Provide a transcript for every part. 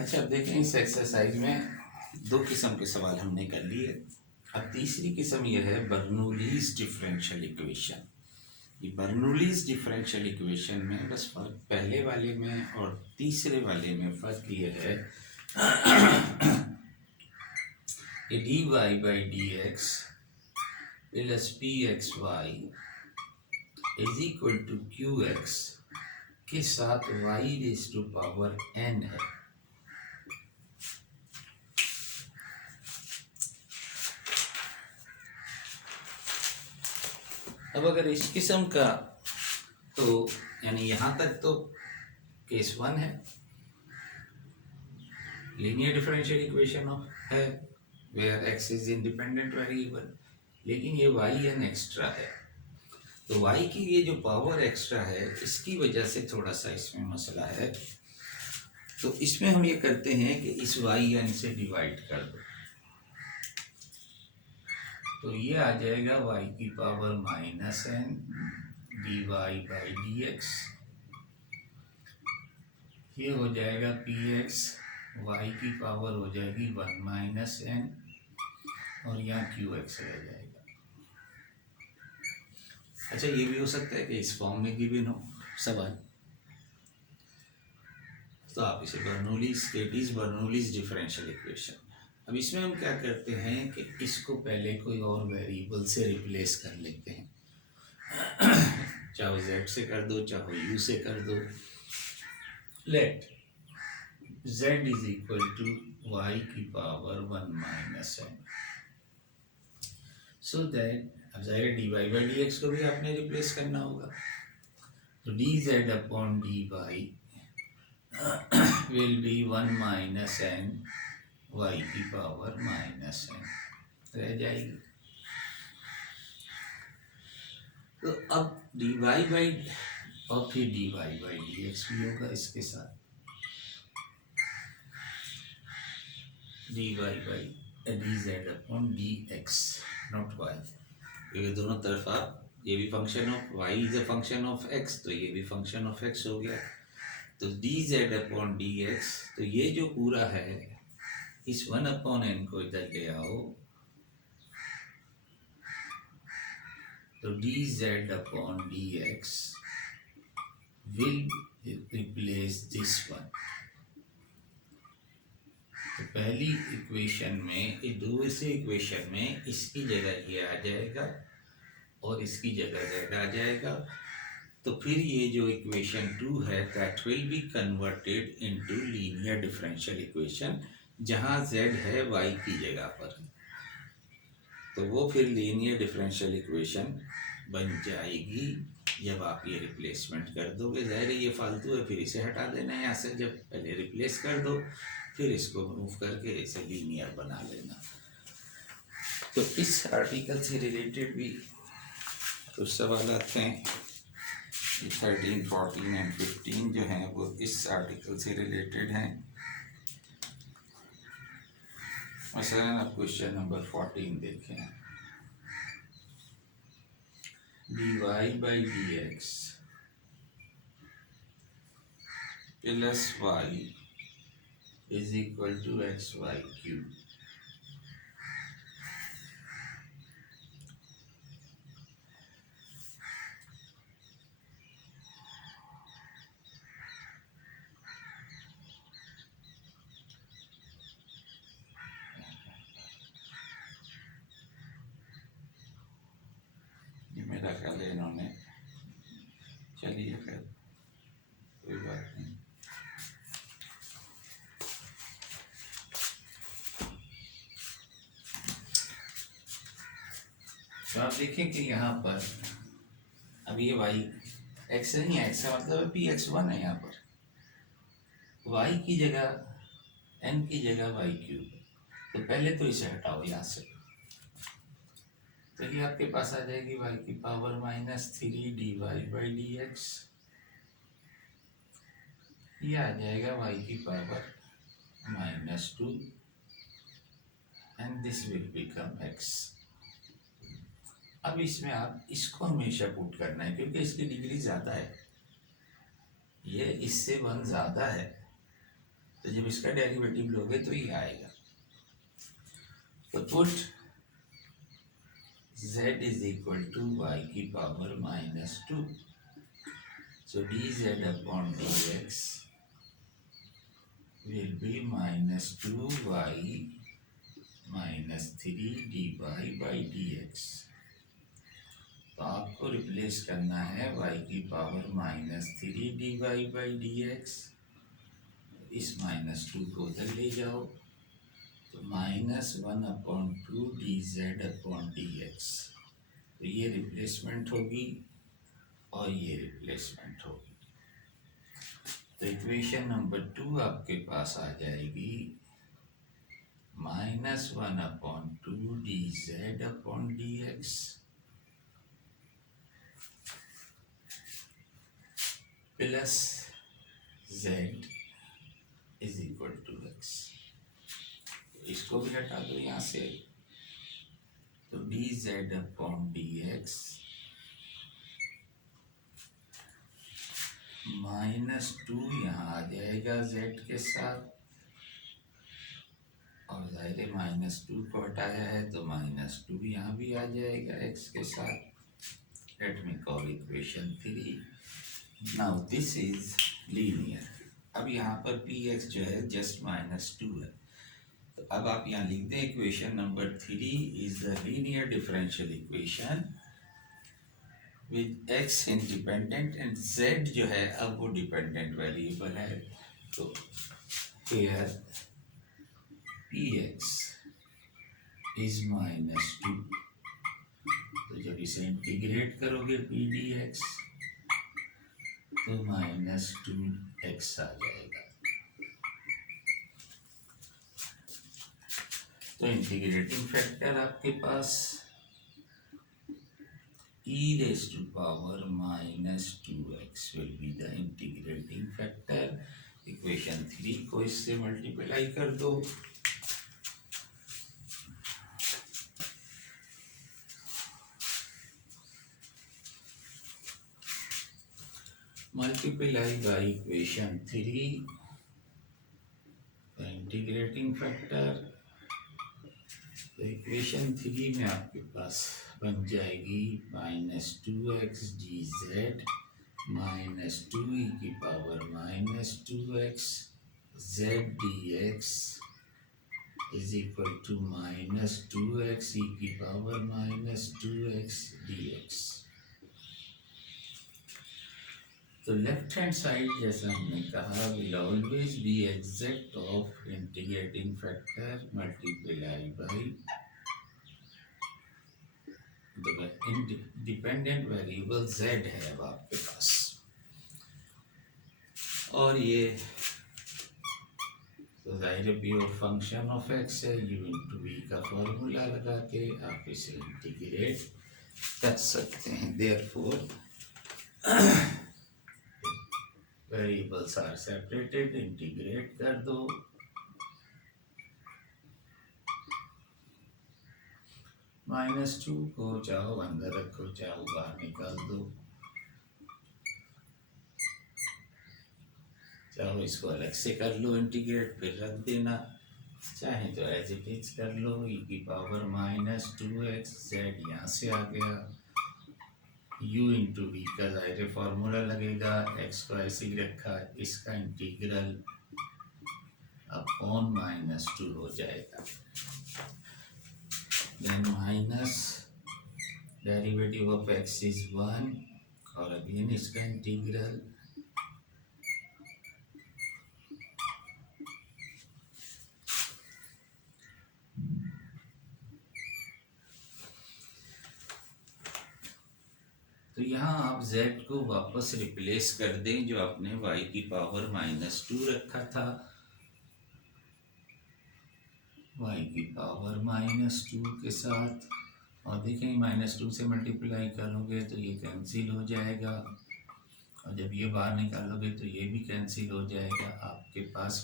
अच्छा, अब देखें इस एक्सरसाइज में दो किस्म के सवाल हमने कर लिए। अब तीसरी किस्म यह है बर्नौलीज डिफरेंशियल इक्वेशन। ये बर्नौलीज डिफरेंशियल इक्वेशन में बस फर्क पहले वाले में और तीसरे वाले में फ़र्क ये है कि D Y by D X plus P X Y is equal to Q X के साथ Y raise to power N है। अब अगर इस किस्म का तो यानी यहाँ तक तो केस 1 है, लीनियर डिफरेंशियल इक्वेशन है where X is independent variable, लेकिन ये वाई एन एक्स्ट्रा है। तो वाई की ये जो पावर एक्स्ट्रा है इसकी वजह से थोड़ा सा इसमें मसला है। तो इसमें हम ये करते हैं कि इस वाई एन से डिवाइड कर दो, तो ये आ जाएगा y की power minus N D Y by D X. ये हो जाएगा पी एक्स, वाई की पावर हो जाएगी 1 माइनस एन और यहाँ क्यू एक्स रह जाएगा। अच्छा, ये भी हो सकता है कि इस फॉर्म में गिवन हो सवाल, तो आप इसे बर्नौलीज डिफरेंशियल इक्वेशन। अब इसमें हम क्या करते हैं कि इसको पहले कोई और वेरिएबल से रिप्लेस कर लेते हैं, चाहे z से कर दो चाहे u से कर दो। Let z is equal to y की power 1 minus N, so that अब जाहिर D Y by D X को भी आपने रिप्लेस करना होगा। तो D Z upon D Y will be 1 minus N y की पावर माइनस एन रह जाएगी। तो अब डी वाई बाई और फिर D Y by D X भी होगा इसके साथ, D Y by D Z upon D X not Y, क्योंकि दोनों तरफ आप ये भी function of Y is a function of X, तो ये भी फंक्शन ऑफ एक्स हो गया। तो D Z upon D X, तो ये जो पूरा है इस 1 अपॉन एन को इधर ले आओ, तो D Z upon D x will replace this one. तो पहली इक्वेशन में, दूसरी इक्वेशन में इसकी जगह ये आ जाएगा और इसकी जगह जेड आ जाएगा। तो फिर ये जो इक्वेशन 2 है that will be converted into linear differential equation, जहाँ z है y की जगह पर, तो वो फिर लीनियर डिफरेंशियल इक्वेशन बन जाएगी जब आप ये रिप्लेसमेंट कर दोगे। ज़ाहिर है ये फालतू है, फिर इसे हटा देना है यहाँ से, जब पहले रिप्लेस कर दो फिर इसको मूव करके इसे लीनियर बना लेना। तो इस आर्टिकल से रिलेटेड भी कुछ सवाल आते हैं, 13, 14 एंड 15 जो हैं वो इस आर्टिकल से रिलेटेड हैं। मसलन अब क्वेश्चन नंबर 14 देखें, D Y by D X plus Y is equal to X Y cube. मेरा ख्याल है इन्होंने, चलिए खैर कोई बात नहीं। तो आप देखें कि यहाँ पर अब ये वाई एक्स नहीं है, एक्स का मतलब है पी एक्स 1 है। यहाँ पर वाई की जगह एन की जगह वाई क्यूब, तो पहले तो इसे हटाओ यहाँ से, तो ये आपके पास आ जाएगी y की power -3 D Y by D X, ये आ जाएगा y की power -2 and this will become x। अब इसमें आप इसको हमेशा पुट करना है क्योंकि इसकी डिग्री ज़्यादा है, ये इससे 1 ज़्यादा है, तो तो जब इसका डेरिवेटिव लोगे तो ये आएगा। तो put z is equal to y की power -2, so dz upon dx will be -2y -3 dy by dx। तो आपको रिप्लेस करना है y की पावर -3 dy by dx, इस -2 को उधर ले जाओ तो -1/2 dz अपॉन dx। तो ये रिप्लेसमेंट होगी और ये रिप्लेसमेंट होगी। तो इक्वेशन नंबर 2 आपके पास आ जाएगी -1/2 dz upon dx plus z is equal to x। इसको भी हटा दो यहाँ से, तो dz अपॉन dx -2 यहाँ आ जाएगा z के साथ, और जाहिर है -2 को हटाया है तो -2 यहाँ भी आ जाएगा x के साथ। Let me call equation 3। Now this is linear. अब यहाँ पर px जो है जस्ट -2 है, तो अब आप यहाँ लिख दें equation number 3 is the linear differential equation with x independent and z जो है अब वो डिपेंडेंट वेरिएबल है। तो हियर px इज -2, तो जब इसे इंटीग्रेट करोगे p dx तो -2x आ जाएगा। तो इंटीग्रेटिंग फैक्टर आपके पास e raised to power -2x will be the integrating factor। Equation 3 को इससे मल्टीप्लाई कर दो, multiply by equation 3 integrating factor. तो इक्वेशन 3 में आपके पास बन जाएगी -2x dz -2e की power -2x z dx is equal to -2x e की पावर -2x dx। तो लेफ्ट हैंड साइड जैसा हमने कहा will always be exact of integrating factor multiply by dependent variable z है अब आपके पास, और ये तो जाहिर प्योर फंक्शन ऑफ x है, u इंटू वी का फॉर्मूला लगा के आप इसे इंटीग्रेट कर सकते हैं। Therefore variables are separated, integrate कर दो, -2 को चाहो अंदर रखो चाहो बाहर निकाल दो, चाहो इसको अलग से कर लो इंटीग्रेट फिर रख देना, चाहे तो एज इट इज कर लो। e की पावर -2x z यहाँ से आ गया, u इंटू वी का जाहिर फार्मूला लगेगा, x को ऐसे ही रखा, इसका इंटीग्रल अपॉन -2 हो जाएगा, then minus derivative of x is 1 और अगेन इसका इंटीग्रल, तो यहाँ आप z को वापस रिप्लेस कर दें जो आपने y की पावर -2 रखा था, y की पावर -2 के साथ, और देखें -2 से मल्टीप्लाई करोगे तो ये कैंसिल हो जाएगा, और जब ये बाहर निकालोगे तो ये भी कैंसिल हो जाएगा, आपके पास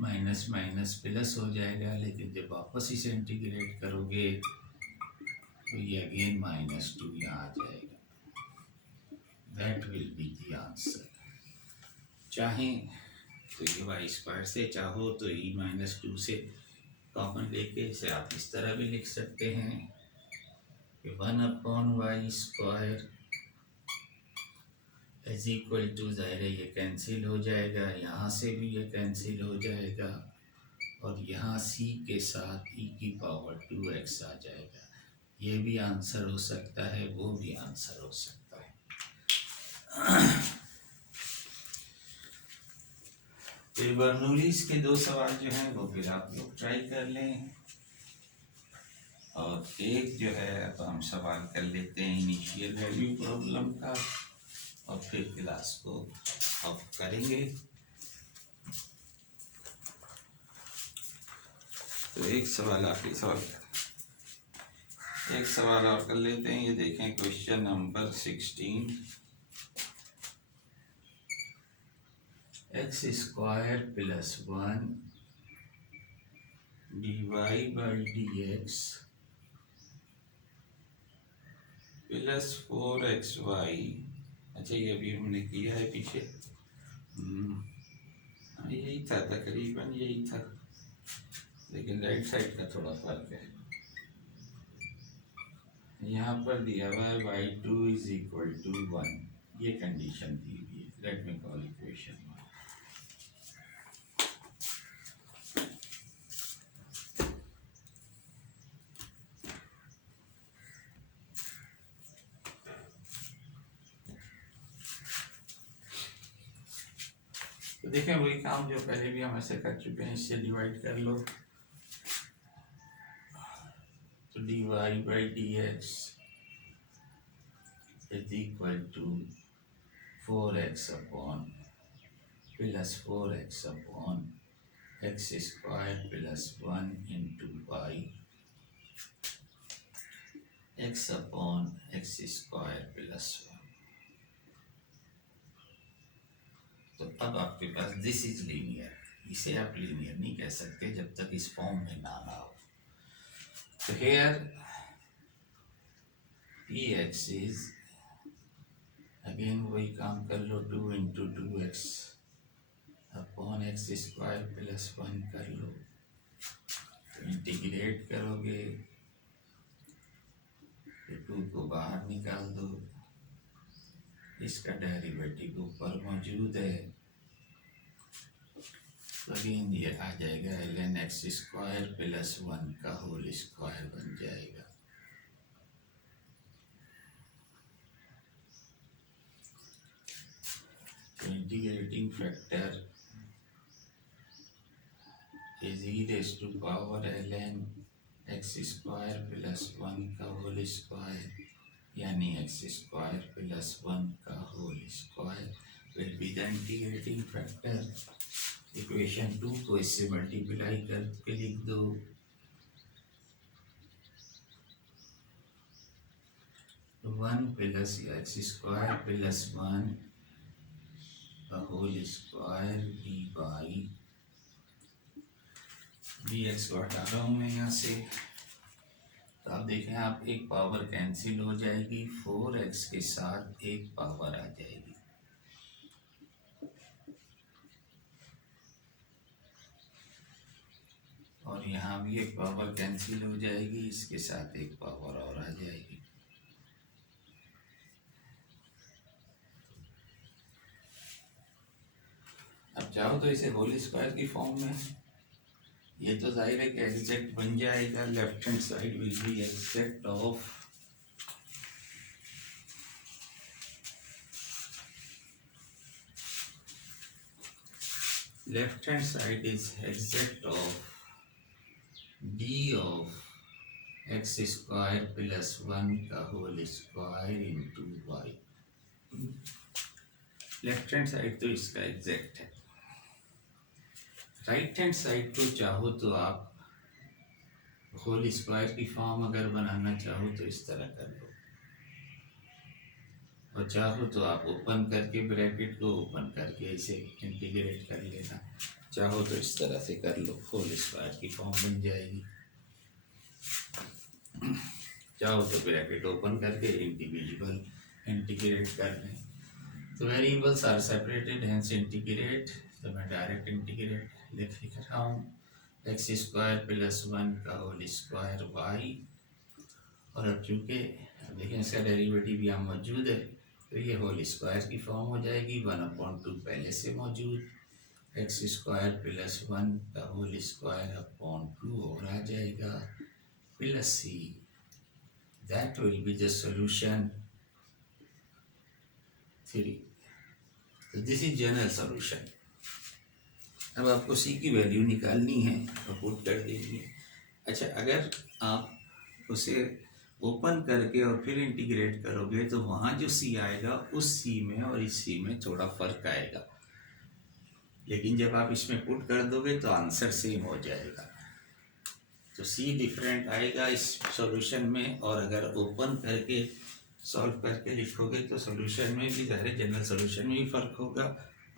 माइनस माइनस प्लस हो जाएगा। लेकिन जब वापस इसे इंटीग्रेट करोगे तो ये अगेन -2 यहाँ आ जाएगा। That will be the answer. चाहे तो ये वाई स्क्वायर से चाहो तो e-2 से कॉमन लेके इसे आप इस तरह भी लिख सकते हैं कि 1/y² इज इक्वल टू, ज़ाहिर है ये कैंसिल हो जाएगा, यहाँ से भी ये कैंसिल हो जाएगा और यहाँ c के साथ e⁻²x आ जाएगा। ये भी आंसर हो सकता है, वो भी आंसर हो सकता है। तो बर्नौलीज़ के दो सवाल जो हैं वो फिर आप लोग ट्राई कर लें, और एक जो है अब हम सवाल कर लेते हैं इनिशियल वैल्यू प्रॉब्लम का, और फिर क्लास को ऑफ करेंगे। तो एक सवाल आखिरी सवाल, एक सवाल और कर लेते हैं। ये देखें question number 16, x² + 1 dy/dx + 4xy। अच्छा, ये अभी हमने किया है पीछे, यही था तकरीबन, यही था, लेकिन राइट साइड का थोड़ा फर्क है। यहाँ पर दिया हुआ है y2 = 1, ये कंडीशन दी हुई है। Let me call equation 1। तो देखें वही काम जो पहले भी हम ऐसे कर चुके हैं, इससे डिवाइड कर लो। तो dy/dx = 4x/+4x/x² + 1 x/x² + 1। तो अब आपके पास दिस इज लीनियर, इसे आप लीनियर नहीं कह सकते जब तक इस फॉर्म में ना हो। तो हेयर px इज, अगेन वही काम कर लो, 2 × 2x/x² + 1 कर लो। तो इंटीग्रेट करोगे तो 2 को बाहर निकाल दो, इसका डेरिवेटिव ऊपर मौजूद है, तो अगेन ये आ जाएगा ln x² + 1 का होल स्क्वायर बन जाएगा। तो integrating factor is e⁻ ln x² + 1 का होल स्क्वायर, यानी x² + 1 का whole square will be the integrating factor. Equation 2 को इससे मल्टीप्लाई करके लिख दो, तो 1 + x² + 1 का होल स्क्वायर dx को हटा रहा हूँ मैं यहाँ से। तो आप देखें, आप एक पावर कैंसिल हो जाएगी, 4x के साथ एक पावर आ जाएगी, और यहाँ भी एक पावर कैंसिल हो जाएगी, इसके साथ एक पावर और आ जाएगी। अब चाहो तो इसे होल स्क्वायर की फॉर्म में, ये तो जाहिर है कि एग्जैक्ट बन जाएगा। Left hand side will be exact of left hand side is exact of d of x² + 1 का whole square into y। Left hand side तो इसका एग्जैक्ट है। राइट हैंड साइड को चाहो तो आप होल स्क्वायर की फॉर्म अगर बनाना चाहो तो इस तरह कर लो, और चाहो तो आप ओपन करके ब्रैकेट को ओपन करके इसे इंटीग्रेट कर लेना, चाहो तो इस तरह से कर लो, होल स्क्वायर की फॉर्म बन जाएगी। चाहो तो ब्रैकेट ओपन करके इंडिविजुअल इंटीग्रेट कर लें। तो variables are separated, hence integrate तो मैं डायरेक्ट इंटीग्रेट लिख रहा हूँ, एक्स स्क्वायर प्लस वन का होल स्क्वायर वाई, और अब चूँकि देखिए इसका डेरिवेटिव यहाँ मौजूद है तो ये होल स्क्वायर की फॉर्म हो जाएगी, 1/2 पहले से मौजूद, एक्स स्क्वायर प्लस वन का होल स्क्वायर अपॉन 2 और आ जाएगा, plus c, that will be the solution 3। तो दिस इज जनरल सॉल्यूशन। अब आपको सी की वैल्यू निकालनी है तो पुट कर दीजिए। अच्छा, अगर आप उसे ओपन करके और फिर इंटीग्रेट करोगे तो वहाँ जो सी आएगा उस सी में और इस सी में थोड़ा फ़र्क आएगा, लेकिन जब आप इसमें पुट कर दोगे तो आंसर सेम हो जाएगा। तो सी डिफरेंट आएगा इस सॉल्यूशन में, और अगर ओपन करके सॉल्व करके लिखोगे तो सॉल्यूशन में भी ज़ाहिर जनरल सॉल्यूशन में भी फ़र्क होगा,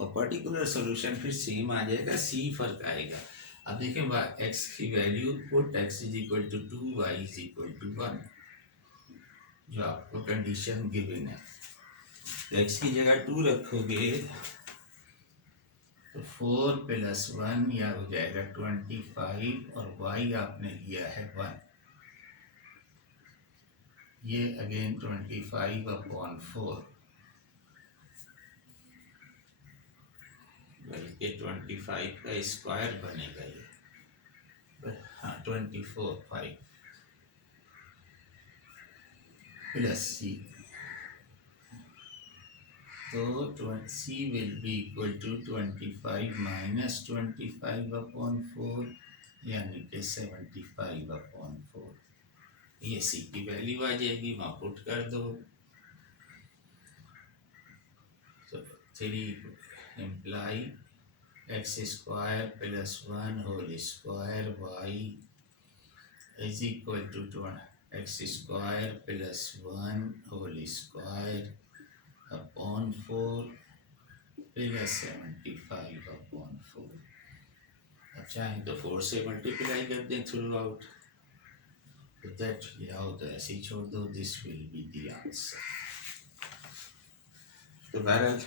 और पर्टिकुलर सॉल्यूशन फिर सेम आ जाएगा, सी फ़र्क आएगा। अब देखें एक्स की value, put x is equal to 2, y is equal to 1, जो आपको कंडीशन गिवन है। तो एक्स की जगह 2 रखोगे तो 4 प्लस 1 या हो जाएगा 25, और वाई आपने लिया है 1, ये अगेन 25/4, बल्कि 25 का स्क्वायर बनेगा ये, हाँ 24/5 प्लस सी, तो C will be equal to 25 minus 25/4, यानी कि 75/4। ये सी की वैल्यू आ जाएगी, वहाँ पुट कर दो। तो 3 imply x square plus 1 whole square y is equal to x square plus 1 whole square upon 4 plus 75/4। अब चाहें तो 4 से मल्टीप्लाई कर दें थ्रू आउट, तो दैट जाओ तो ऐसे ही छोड़ दो, this will be the answer. तो बहरहाल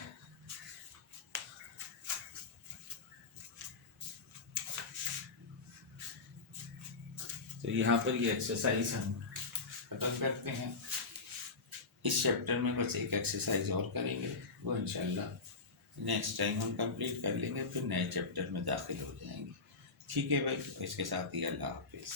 तो यहाँ पर ये एक्सरसाइज हम खत्म करते हैं। इस चैप्टर में बस एक एक्सरसाइज और करेंगे, वो इंशाल्लाह नेक्स्ट टाइम हम कंप्लीट कर लेंगे, फिर नए चैप्टर में दाखिल हो जाएंगे। ठीक है भाई, इसके साथ ही अल्लाह हाफिज़।